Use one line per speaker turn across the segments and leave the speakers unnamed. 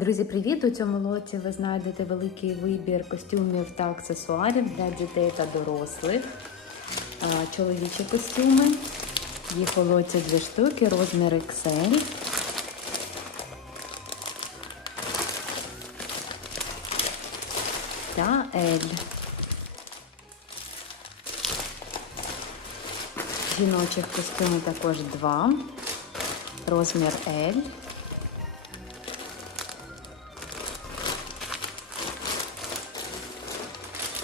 Друзі, привіт! У цьому лоті ви знайдете великий вибір костюмів та аксесуарів для дітей та дорослих. Чоловічі костюми. Їх у лоті дві штуки, розмір XL. Та L. Жіночих костюмів також два. Розмір L.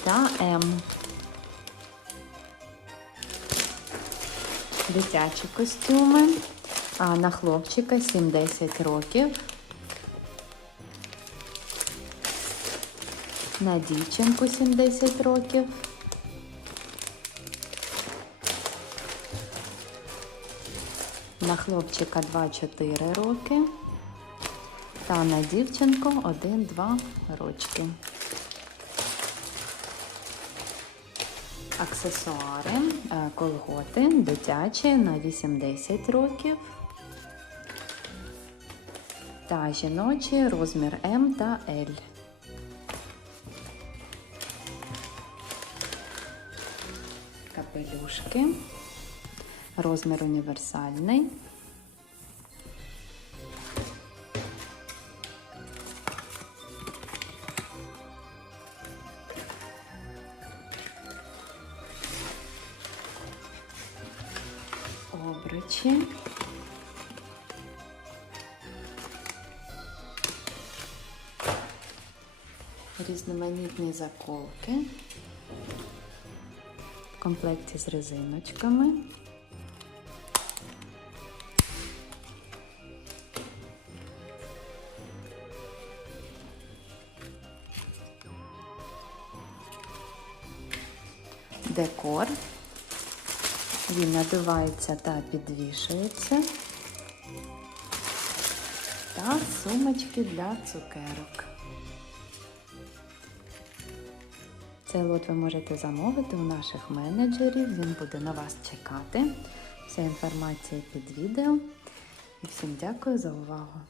та М. Дитячі костюми. А на хлопчика 7-10 років. На дівчинку 7-10 років. На хлопчика 2-4 роки. Та на дівчинку 1-2 рочки. Аксесуари, е, колготи, дитячі на 8-10 років. Та жіночі розмір М та L. Капелюшки. Розмір універсальний. Обручі. Різноманітні заколки в комплекті з резиночками. Декор. Він надувається та підвішується. Та сумочки для цукерок. Цей лот ви можете замовити у наших менеджерів. Він буде на вас чекати. Вся інформація під відео. І всім дякую за увагу!